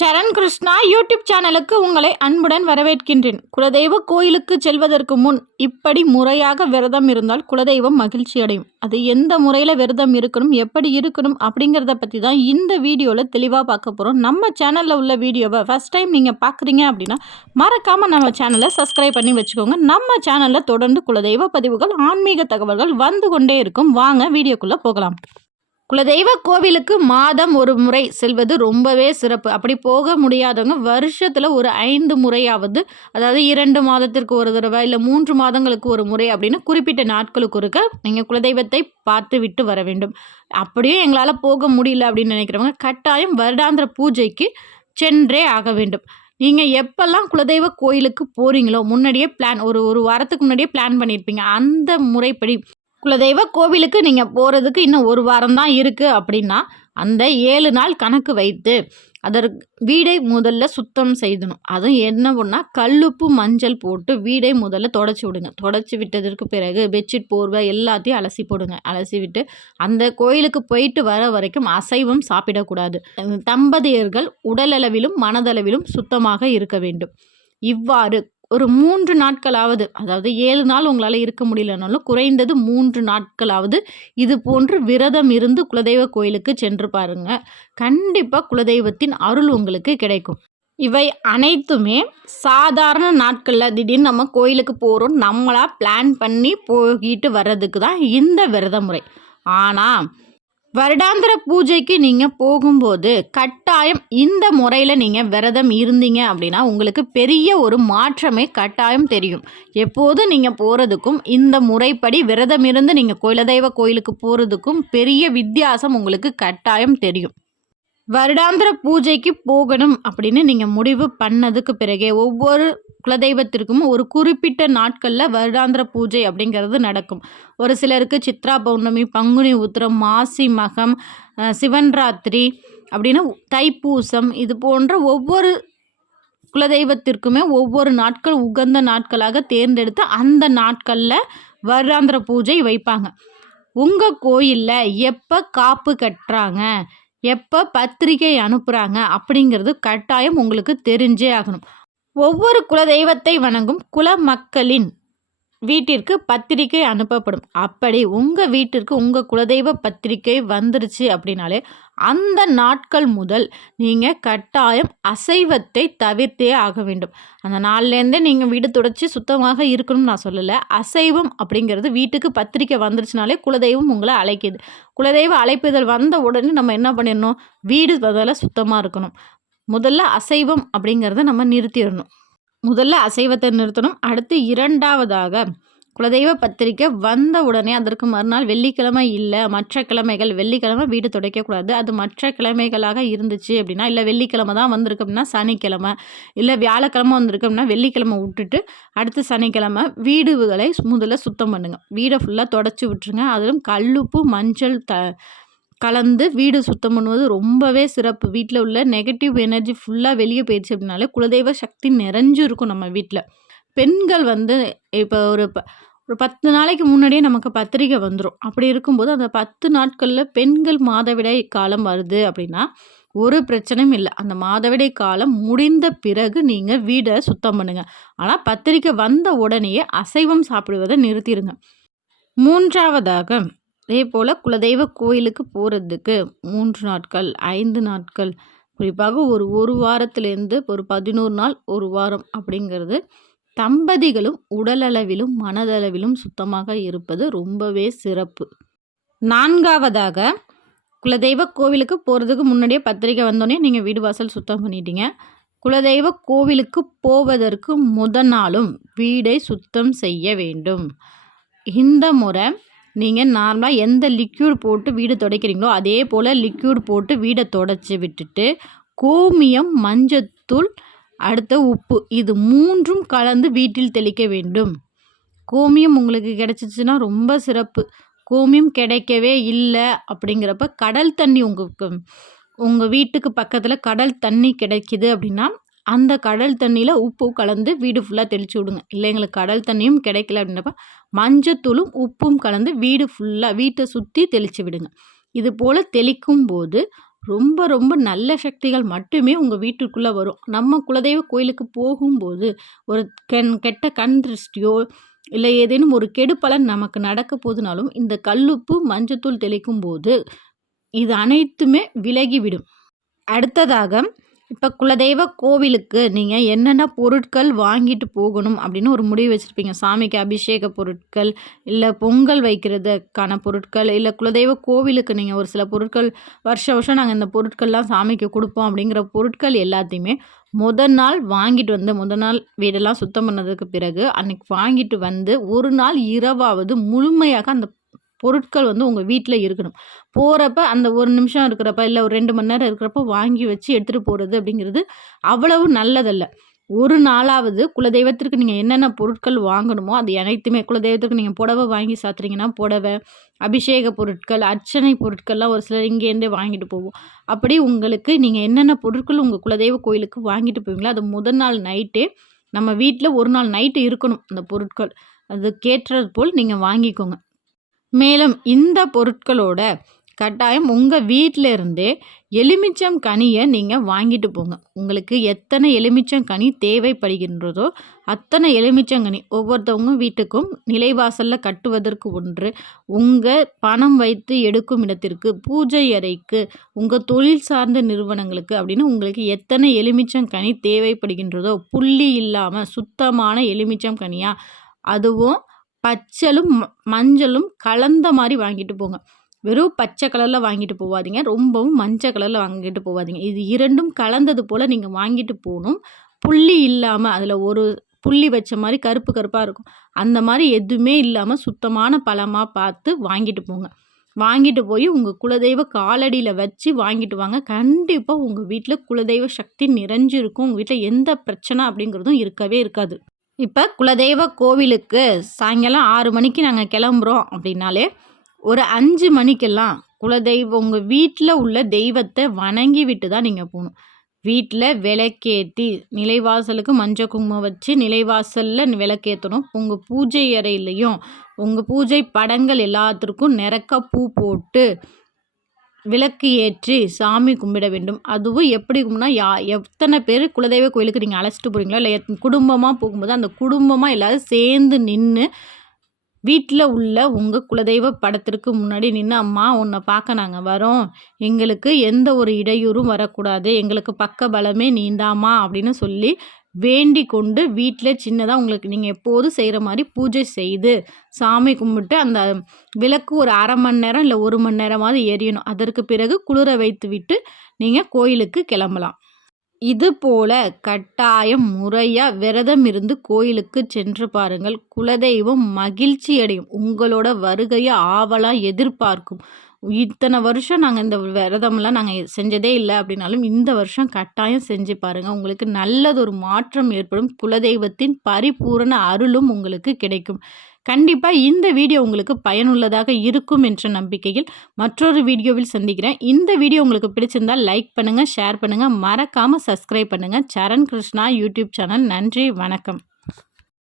சரண் Krishna YouTube சேனலுக்கு உங்களை அன்புடன் வரவேற்கின்றேன். குலதெய்வ கோயிலுக்கு செல்வதற்கு முன் இப்படி முறையாக விரதம் இருந்தால் குலதெய்வம் மகிழ்ச்சி அடையும். அது எந்த முறையில் விரதம் இருக்கணும், எப்படி இருக்கணும் அப்படிங்கிறத பற்றி தான் இந்த வீடியோவில் தெளிவாக பார்க்க போகிறோம். நம்ம சேனலில் உள்ள வீடியோவை ஃபஸ்ட் டைம் நீங்கள் பார்க்குறீங்க அப்படின்னா மறக்காமல் நம்ம சேனலை சப்ஸ்கிரைப் பண்ணி வச்சுக்கோங்க. நம்ம சேனலில் தொடர்ந்து குலதெய்வ பதிவுகள், ஆன்மீக தகவல்கள் வந்து கொண்டே இருக்கும். வாங்க வீடியோக்குள்ளே போகலாம். குலதெய்வ கோவிலுக்கு மாதம் ஒரு முறை செல்வது ரொம்பவே சிறப்பு. அப்படி போக முடியாதவங்க வருஷத்தில் ஒரு 5 முறையாவது, அதாவது 2 மாதத்திற்கு ஒரு தடவை இல்லை 3 மாதங்களுக்கு ஒரு முறை அப்படின்னு குறிப்பிட்ட நாட்களுக்கு ஒருக்க நீங்கள் குலதெய்வத்தை பார்த்து விட்டு வர வேண்டும். அப்படியும் எங்களால் போக முடியல அப்படின்னு நினைக்கிறவங்க கட்டாயம் வருடாந்திர பூஜைக்கு சென்றே ஆக வேண்டும். நீங்கள் எப்போல்லாம் குலதெய்வ கோயிலுக்கு போகிறீங்களோ முன்னாடியே ஒரு வாரத்துக்கு முன்னாடியே பிளான் பண்ணியிருப்பீங்க. அந்த முறைப்படி குலதெய்வ கோவிலுக்கு நீங்கள் போகிறதுக்கு இன்னும் ஒரு வாரம் தான் இருக்குது அப்படின்னா அந்த 7 நாள் கணக்கு வைத்து அதற்கு வீடை முதல்ல சுத்தம் செய்யணும். அதுவும் என்ன பண்ணால் கல்லுப்பு மஞ்சள் போட்டு வீடை முதல்ல தொடச்சி விடுங்க. தொடச்சி விட்டதற்கு பிறகு பெட்ஷீட் போர்வை எல்லாத்தையும் அலசி போடுங்க. அலசி விட்டு அந்த கோயிலுக்கு போயிட்டு வர வரைக்கும் அசைவம் சாப்பிடக்கூடாது. தம்பதியர்கள் உடலளவிலும் மனதளவிலும் சுத்தமாக இருக்க வேண்டும். இவ்வாறு ஒரு 3 நாட்களாவது, அதாவது 7 நாள் உங்களால் இருக்க முடியலனாலும் குறைந்தது 3 நாட்களாவது இது போன்று விரதம் இருந்து குலதெய்வ கோயிலுக்கு சென்று பாருங்க. கண்டிப்பாக குலதெய்வத்தின் அருள் உங்களுக்கு கிடைக்கும். இவை அனைத்துமே சாதாரண நாட்களில் திடீர்னு நம்ம கோயிலுக்கு போகிறோம் நம்மளா பிளான் பண்ணி போகிட்டு வர்றதுக்கு தான் இந்த விரத முறை. ஆனால் வருடாந்திர பூஜைக்கு நீங்கள் போகும்போது கட்டாயம் இந்த முறையில் நீங்கள் விரதம் இருந்தீங்க அப்படின்னா உங்களுக்கு பெரிய ஒரு மாற்றமே கட்டாயம் தெரியும். எப்போதும் நீங்கள் போகிறதுக்கும் இந்த முறைப்படி விரதம் இருந்து நீங்கள் குலதெய்வ கோயிலுக்கு போகிறதுக்கும் பெரிய வித்தியாசம் உங்களுக்கு கட்டாயம் தெரியும். வருடாந்திர பூஜைக்கு போகணும் அப்படின்னு நீங்கள் முடிவு பண்ணதுக்கு பிறகே ஒவ்வொரு குலதெய்வத்திற்கும் ஒரு குறிப்பிட்ட நாட்களில் வருடாந்திர பூஜை அப்படிங்கிறது நடக்கும். ஒரு சிலருக்கு சித்ரா பௌர்ணமி, பங்குனி உத்திரம், மாசி மகம், சிவன்ராத்திரி அப்படின்னு தைப்பூசம், இது போன்ற ஒவ்வொரு குலதெய்வத்திற்குமே ஒவ்வொரு நாட்கள் உகந்த நாட்களாக தேர்ந்தெடுத்து அந்த நாட்களில் வருடாந்திர பூஜை வைப்பாங்க. உங்கள் கோயிலில் எப்போ காப்பு கட்டுறாங்க, எப்போ பத்திரிகை அனுப்புகிறாங்க அப்படிங்கிறது கட்டாயம் உங்களுக்கு தெரிஞ்சே ஆகணும். ஒவ்வொரு குலதெய்வத்தை வணங்கும் குல மக்களின் வீட்டிற்கு பத்திரிகை அனுப்பப்படும். அப்படி உங்கள் வீட்டிற்கு உங்கள் குலதெய்வ பத்திரிகை வந்துருச்சு அப்படின்னாலே அந்த நாட்கள் முதல் நீங்கள் கட்டாயம் அசைவத்தை தவிர்த்தே ஆக வேண்டும். அந்த நாள்லேருந்தே நீங்கள் வீடு துடைச்சி சுத்தமாக இருக்கணும்னு நான் சொல்லலை. அசைவம் அப்படிங்கிறது வீட்டுக்கு பத்திரிக்கை வந்துருச்சுனாலே குலதெய்வம் உங்களை அழைக்குது. குலதெய்வ அழைப்புதல் வந்த உடனே நம்ம என்ன பண்ணிடணும், வீடு முதல்ல சுத்தமாக இருக்கணும். முதல்ல அசைவம் அப்படிங்கிறத நம்ம நிறுத்திடணும். முதல்ல அசைவத்தை நிறுத்தணும். அடுத்து 2வதாக குலதெய்வ பத்திரிக்கை வந்த உடனே அதற்கு மறுநாள் வெள்ளிக்கிழமை இல்லை மற்ற கிழமைகள், வெள்ளிக்கிழமை வீடு துடைக்கக்கூடாது. அது மற்ற கிழமைகளாக இருந்துச்சு அப்படின்னா, இல்லை வெள்ளிக்கிழமை தான் வந்திருக்கு அப்படின்னா சனிக்கிழமை, இல்லை வியாழக்கிழமை வந்திருக்கு அப்படின்னா வெள்ளிக்கிழமை விட்டுட்டு அடுத்து சனிக்கிழமை வீடுகளை முதல்ல சுத்தம் பண்ணுங்கள். வீடை ஃபுல்லாக தொடச்சி விட்டுருங்க. அதிலும் கல்லுப்பு மஞ்சள் கலந்து வீடு சுத்தம் பண்ணுவது ரொம்பவே சிறப்பு. வீட்டில் உள்ள நெகட்டிவ் எனர்ஜி ஃபுல்லாக வெளியே போயிடுச்சு அப்படின்னாலே குலதெய்வ சக்தி நிறைஞ்சு இருக்கும் நம்ம வீட்டில். பெண்கள் இப்போ ஒரு 10 நாளைக்கு முன்னாடியே நமக்கு பத்திரிக்கை வந்துடும். அப்படி இருக்கும்போது அந்த 10 நாட்களில் பெண்கள் மாதவிடாய் காலம் வருது அப்படின்னா ஒரு பிரச்சனையும் இல்லை. அந்த மாதவிடாய் காலம் முடிந்த பிறகு நீங்கள் வீடை சுத்தம் பண்ணுங்கள். ஆனால் பத்திரிக்கை வந்த உடனேயே அசைவம் சாப்பிடுவதை நிறுத்திடுங்க. 3வதாக அதே போல் குலதெய்வ கோயிலுக்கு போகிறதுக்கு 3 நாட்கள் 5 நாட்கள், குறிப்பாக ஒரு வாரத்திலேருந்து ஒரு 11 நாள், ஒரு வாரம் அப்படிங்கிறது தம்பதிகளும் உடலளவிலும் மனதளவிலும் சுத்தமாக இருப்பது ரொம்பவே சிறப்பு. 4வதாக குலதெய்வ கோவிலுக்கு போகிறதுக்கு முன்னாடியே பத்திரிக்கை வந்தோடனே நீங்கள் வீடு வாசல் சுத்தம் பண்ணிட்டீங்க. குலதெய்வ கோவிலுக்கு போவதற்கு முதல் நாளும் வீடை சுத்தம் செய்ய வேண்டும். இந்த முறை நீங்கள் நார்மலாக எந்த லிக்யூட் போட்டு வீடு துடைக்கிறீங்களோ அதே போல் லிக்யூட் போட்டு வீடை தொடச்சி விட்டுட்டு கோமியம், மஞ்சத்தூள், அடுத்த உப்பு, இது 3ம் கலந்து வீட்டில் தெளிக்க வேண்டும். கோமியம் உங்களுக்கு கிடைச்சிச்சுன்னா ரொம்ப சிறப்பு. கோமியம் கிடைக்கவே இல்லை அப்படிங்கிறப்ப கடல் தண்ணி, உங்கள் வீட்டுக்கு பக்கத்தில் கடல் தண்ணி கிடைக்கிது அப்படின்னா அந்த கடல் தண்ணியில் உப்பு கலந்து வீடு ஃபுல்லாக தெளித்து விடுங்க. இல்லை எங்களுக்கு கடல் தண்ணியும் கிடைக்கல அப்படின்றப்ப மஞ்சத்தூளும் உப்பும் கலந்து வீடு ஃபுல்லாக வீட்டை சுற்றி தெளித்து விடுங்க. இது போல் தெளிக்கும் போது ரொம்ப ரொம்ப நல்ல சக்திகள் மட்டுமே உங்கள் வீட்டுக்குள்ளே வரும். நம்ம குலதெய்வ கோயிலுக்கு போகும்போது ஒரு கெட்ட கண் திருஷ்டியோ இல்லை ஏதேனும் ஒரு கெடுபலன் நமக்கு நடக்க போதுனாலும் இந்த கல்லுப்பு மஞ்சத்தூள் தெளிக்கும் போது இது அனைத்துமே விலகிவிடும். அடுத்ததாக இப்போ குலதெய்வ கோவிலுக்கு நீங்கள் என்னென்ன பொருட்கள் வாங்கிட்டு போகணும் அப்படின்னு ஒரு முடிவு வச்சுருப்பீங்க. சாமிக்கு அபிஷேக பொருட்கள், இல்லை பொங்கல் வைக்கிறதுக்கான பொருட்கள், இல்லை குலதெய்வ கோவிலுக்கு நீங்கள் ஒரு சில பொருட்கள் வருஷம் நாங்கள் இந்த பொருட்கள்லாம் சாமிக்கு கொடுப்போம் அப்படிங்கிற பொருட்கள் எல்லாத்தையுமே முதல் நாள் வாங்கிட்டு வந்து முதல் நாள் வீடெல்லாம் சுத்தம் பண்ணதுக்கு பிறகு அன்னைக்கு வாங்கிட்டு வந்து ஒரு நாள் இரவாவது முழுமையாக அந்த பொருட்கள் வந்து உங்கள் வீட்டில் இருக்கணும். போகிறப்ப அந்த ஒரு நிமிஷம் இருக்கிறப்ப இல்லை ஒரு 2 மணி நேரம் இருக்கிறப்ப வாங்கி வச்சு எடுத்துகிட்டு போகிறது அப்படிங்கிறது அவ்வளவு நல்லதல்ல. ஒரு நாளாவது குலதெய்வத்திற்கு நீங்கள் என்னென்ன பொருட்கள் வாங்கணுமோ அது அனைத்துமே குலதெய்வத்திற்கு நீங்கள் புடவை வாங்கி சாத்துறீங்கன்னா புடவை, அபிஷேக பொருட்கள், அர்ச்சனை பொருட்கள்லாம் ஒரு சிலர் இங்கேருந்தே வாங்கிட்டு போவோம். அப்படி உங்களுக்கு நீங்கள் என்னென்ன பொருட்கள் உங்கள் குலதெய்வ கோயிலுக்கு வாங்கிட்டு போவீங்களோ அது முதல் நாள் நைட்டே நம்ம வீட்டில் ஒரு நாள் நைட்டு இருக்கணும் அந்த பொருட்கள். அதுக்கேற்றது போல் நீங்கள் வாங்கிக்கோங்க. மேலும் இந்த பொருட்களோட கட்டாயம் உங்கள் வீட்டில் இருந்தே எலுமிச்சம் கனியை நீங்கள் வாங்கிட்டு போங்க. உங்களுக்கு எத்தனை எலுமிச்சங்கனி தேவைப்படுகின்றதோ அத்தனை எலுமிச்சங்கனி ஒவ்வொருத்தவங்க வீட்டுக்கும் நிலைவாசலில் கட்டுவதற்கு ஒன்று, உங்கள் பணம் வைத்து எடுக்கும் இடத்திற்கு, பூஜை அறைக்கு, உங்கள் தொழில் சார்ந்த நிறுவனங்களுக்கு அப்படின்னு உங்களுக்கு எத்தனை எலுமிச்சங்கனி தேவைப்படுகின்றதோ புள்ளி இல்லாமல் சுத்தமான எலுமிச்சம் கனியாக அதுவும் பச்சலும் மஞ்சளும் கலந்த மாதிரி வாங்கிட்டு போங்க. வெறும் பச்சை கலரில் வாங்கிட்டு போகாதீங்க, ரொம்பவும் மஞ்சள் கலரில் வாங்கிட்டு போகாதீங்க. இது 2ம் கலந்தது போல் நீங்கள் வாங்கிட்டு போகணும். புள்ளி இல்லாமல் அதில் ஒரு புள்ளி வச்ச மாதிரி கருப்பு கருப்பாக இருக்கும். அந்த மாதிரி எதுவுமே இல்லாமல் சுத்தமான பழமாக பார்த்து வாங்கிட்டு போங்க. வாங்கிட்டு போய் உங்கள் குலதெய்வ காலடியில் வச்சு வாங்கிட்டு வாங்க. கண்டிப்பாக உங்கள் வீட்டில் குலதெய்வ சக்தி நிறைஞ்சிருக்கும். உங்கள் வீட்டில் எந்த பிரச்சனை அப்படிங்கிறதும் இருக்கவே இருக்காது. இப்போ குலதெய்வ கோவிலுக்கு சாயங்காலம் 6 மணிக்கு நாங்கள் கிளம்புறோம் அப்படின்னாலே ஒரு 5 மணிக்கெல்லாம் உங்கள் வீட்டில் உள்ள தெய்வத்தை வணங்கி விட்டு தான் நீங்கள் போகணும். வீட்டில் விளக்கேற்றி நிலைவாசலுக்கு மஞ்சள் குங்குமம் வச்சு நிலைவாசலில் விளக்கேற்றணும். உங்கள் பூஜை அறையிலையும் உங்கள் பூஜை படங்கள் எல்லாத்திற்கும் நிறக்க பூ போட்டு விளக்கு ஏற்றி சாமி கும்பிட வேண்டும். அதுவும் எப்படி கும்பிட்னா எத்தனை பேர் குலதெய்வ கோயிலுக்கு நீங்கள் அழைச்சிட்டு போகிறீங்களோ இல்லை குடும்பமாக போகும்போது அந்த குடும்பமாக எல்லோரும் சேர்ந்து நின்று வீட்டில் உள்ள உங்கள் குலதெய்வ படத்திற்கு முன்னாடி நின்று, அம்மா உன்னை பார்க்க நாங்கள் வரோம், எங்களுக்கு எந்த ஒரு இடையூறும் வரக்கூடாது, எங்களுக்கு பக்க பலமே நீந்தாமா அப்படின்னு சொல்லி வேண்டிக் கொண்டு வீட்டில் சின்னதாக உங்களுக்கு நீங்கள் எப்போதும் செய்கிற மாதிரி பூஜை செய்து சாமி கும்பிட்டு அந்த விளக்கு ஒரு 1/2 மணி நேரம் இல்லை 1 மணி நேரமாவது எரியணும். அதற்கு பிறகு குளிர வைத்து விட்டு நீங்கள் கோயிலுக்கு கிளம்பலாம். இது போல கட்டாயம் முறையாக விரதம் இருந்து கோயிலுக்கு சென்று பாருங்கள். குலதெய்வம் மகிழ்ச்சி அடையும். உங்களோட வருகையை ஆவலாக எதிர்பார்க்கும். இத்தனை வருஷம் நாங்கள் இந்த விரதம்லாம் நாங்கள் செஞ்சதே இல்லை அப்படின்னாலும் இந்த வருஷம் கட்டாயம் செஞ்சு பாருங்கள். உங்களுக்கு நல்லதொரு மாற்றம் ஏற்படும். குலதெய்வத்தின் பரிபூரண அருளும் உங்களுக்கு கிடைக்கும். கண்டிப்பாக இந்த வீடியோ உங்களுக்கு பயனுள்ளதாக இருக்கும் என்ற நம்பிக்கையில் மற்றொரு வீடியோவில் சந்திக்கிறேன். இந்த வீடியோ உங்களுக்கு பிடிச்சிருந்தால் லைக் பண்ணுங்கள், ஷேர் பண்ணுங்கள், மறக்காமல் சப்ஸ்கிரைப் பண்ணுங்கள். சரண் கிருஷ்ணா யூடியூப் சேனல். நன்றி, வணக்கம்.